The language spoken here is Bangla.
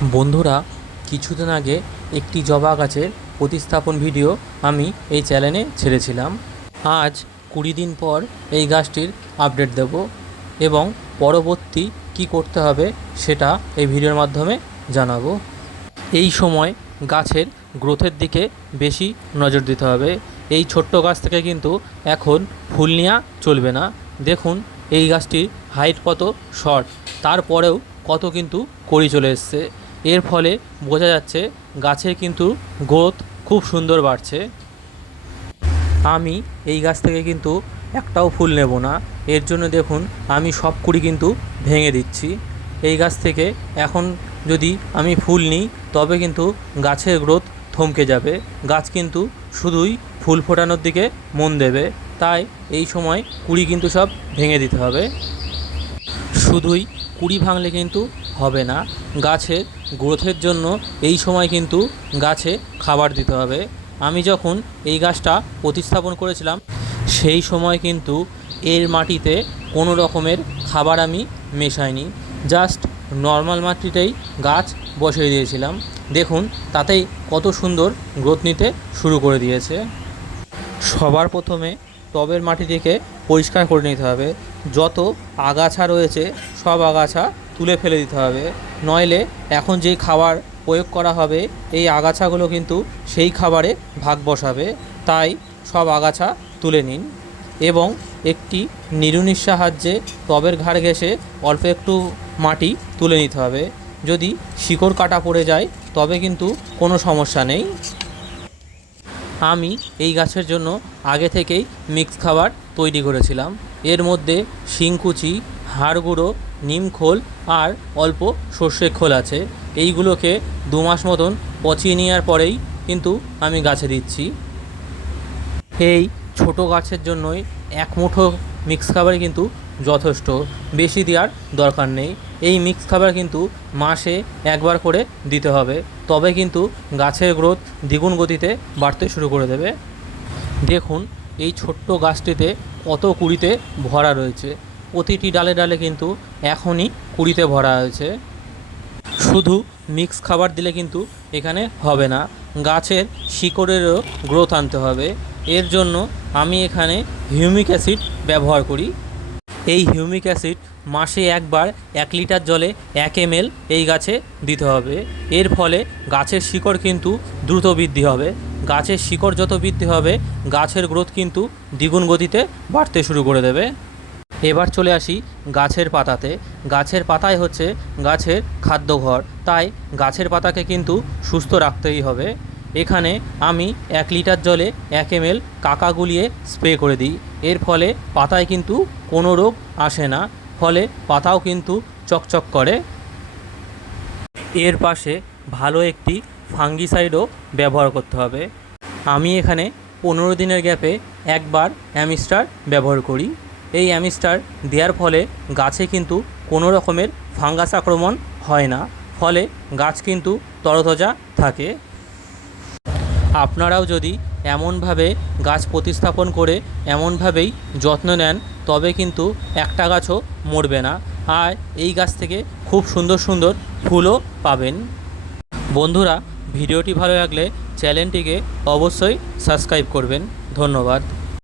বন্ধুরা, কিছুদিন আগে একটি জবা গাছের প্রতিস্থাপন ভিডিও আমি এই চ্যানেলে ছেড়েছিলাম। আজ 20 দিন পর এই গাছটির আপডেট দেব এবং পরবর্তী কি করতে হবে সেটা এই ভিডিওর মাধ্যমে জানাবো। এই সময় গাছের গ্রোথের দিকে বেশি নজর দিতে হবে। এই ছোট্ট গাছ থেকে কিন্তু এখন ফুল নেওয়া চলবে না। দেখুন এই গাছটির হাইট কত শর্ট, তারপরেও কত কিন্তু কড়ি চলে এসছে। এর ফলে বোঝা যাচ্ছে গাছের কিন্তু গ্রোথ খুব সুন্দর বাড়ছে। আমি এই গাছ থেকে কিন্তু একটাও ফুল নেব না, এর জন্য দেখুন আমি সব কুড়ি কিন্তু ভেঙে দিচ্ছি। এই গাছ থেকে এখন যদি আমি ফুল নিই তবে কিন্তু গাছের গ্রোথ থমকে যাবে, গাছ কিন্তু শুধুই ফুল ফোটানোর দিকে মন দেবে। তাই এই সময় কুড়ি কিন্তু সব ভেঙে দিতে হবে। শুধুই কুড়ি ভাঙলে কিন্তু হবে না, গাছের গ্রোথের জন্য এই সময় কিন্তু গাছে খাবার দিতে হবে। আমি যখন এই গাছটা প্রতিস্থাপন করেছিলাম সেই সময় কিন্তু এর মাটিতে কোনো রকমের খাবার আমি মেশাইনি, জাস্ট নর্মাল মাটিতেই গাছ বসিয়ে দিয়েছিলাম। দেখুন তাতেই কত সুন্দর গ্রোথ নিতে শুরু করে দিয়েছে। সবার প্রথমে টবের মাটিটিকে পরিষ্কার করে নিতে হবে। যত আগাছা রয়েছে সব আগাছা তুলে ফেলে দিতে হবে, নইলে এখন যেই খাবার প্রয়োগ করা হবে এই আগাছাগুলো কিন্তু সেই খাবারে ভাগ বসাবে। তাই সব আগাছা তুলে নিন এবং একটি নিড়ুনির সাহায্যে টবের ঘাড় ঘেঁষে অল্প একটু মাটি তুলে নিতে হবে। যদি শিকড় কাটা পড়ে যায় তবে কিন্তু কোনো সমস্যা নেই। আমি এই গাছের জন্য আগে থেকেই মিক্স খাবার তৈরি করেছিলাম। এর মধ্যে শিংকুচি, হাড় গুঁড়ো, নিম খোল আর অল্প সর্ষের খোল আছে। এইগুলোকে 2 মাস মতন পচিয়ে নেওয়ার পরেই কিন্তু আমি গাছে দিচ্ছি। এই ছোট গাছের জন্যই 1 মুঠো মিক্স খাবার কিন্তু যথেষ্ট, বেশি দেওয়ার দরকার নেই। এই মিক্স খাবার কিন্তু মাসে একবার করে দিতে হবে, তবে কিন্তু গাছের গ্রোথ দ্বিগুণ গতিতে বাড়তে শুরু করে দেবে। দেখুন এই ছোট্ট গাছটিতে কত কুড়িতে ভরা রয়েছে, প্রতিটি ডালে ডালে কিন্তু এখনই কুড়িতে ভরা হয়েছে। শুধু মিক্স খাবার দিলে কিন্তু এখানে হবে না, গাছের শিকড়েরও গ্রোথ আনতে হবে। এর জন্য আমি এখানে হিউমিক অ্যাসিড ব্যবহার করি। এই হিউমিক অ্যাসিড মাসে একবার 1 লিটার জলে 1 ml এই গাছে দিতে হবে। এর ফলে গাছের শিকড় কিন্তু দ্রুত বৃদ্ধি হবে। গাছের শিকড় যত বৃদ্ধি হবে গাছের গ্রোথ কিন্তু দ্বিগুণ গতিতে বাড়তে শুরু করে দেবে। এবার চলে আসি গাছের পাতাতে। গাছের পাতায় হচ্ছে গাছের খাদ্যঘর, তাই গাছের পাতাকে কিন্তু সুস্থ রাখতেই হবে। এখানে আমি 1 লিটার জলে 1 ml কাকা গুলিয়ে স্প্রে করে দিই। এর ফলে পাতায় কিন্তু কোনো রোগ আসে না, ফলে পাতাও কিন্তু চকচক করে। এর পাশে ভালো একটি ফাঙ্গিসাইডও ব্যবহার করতে হবে। আমি এখানে 15 দিনের গ্যাপে একবার অ্যামিস্টার ব্যবহার করি। এই অ্যামিস্টার দেওয়ার ফলে গাছে কিন্তু কোনো রকমের ফাঙ্গাস আক্রমণ হয় না, ফলে গাছ কিন্তু তরতাজা থাকে। আপনারাও যদি এমনভাবে গাছ প্রতিস্থাপন করে এমনভাবেই যত্ন নেন তবে কিন্তু একটা গাছও মরবে না, আর এই গাছ থেকে খুব সুন্দর সুন্দর ফুলও পাবেন। বন্ধুরা, ভিডিওটি ভালো লাগলে চ্যানেলটিকে অবশ্যই সাবস্ক্রাইব করবেন। ধন্যবাদ।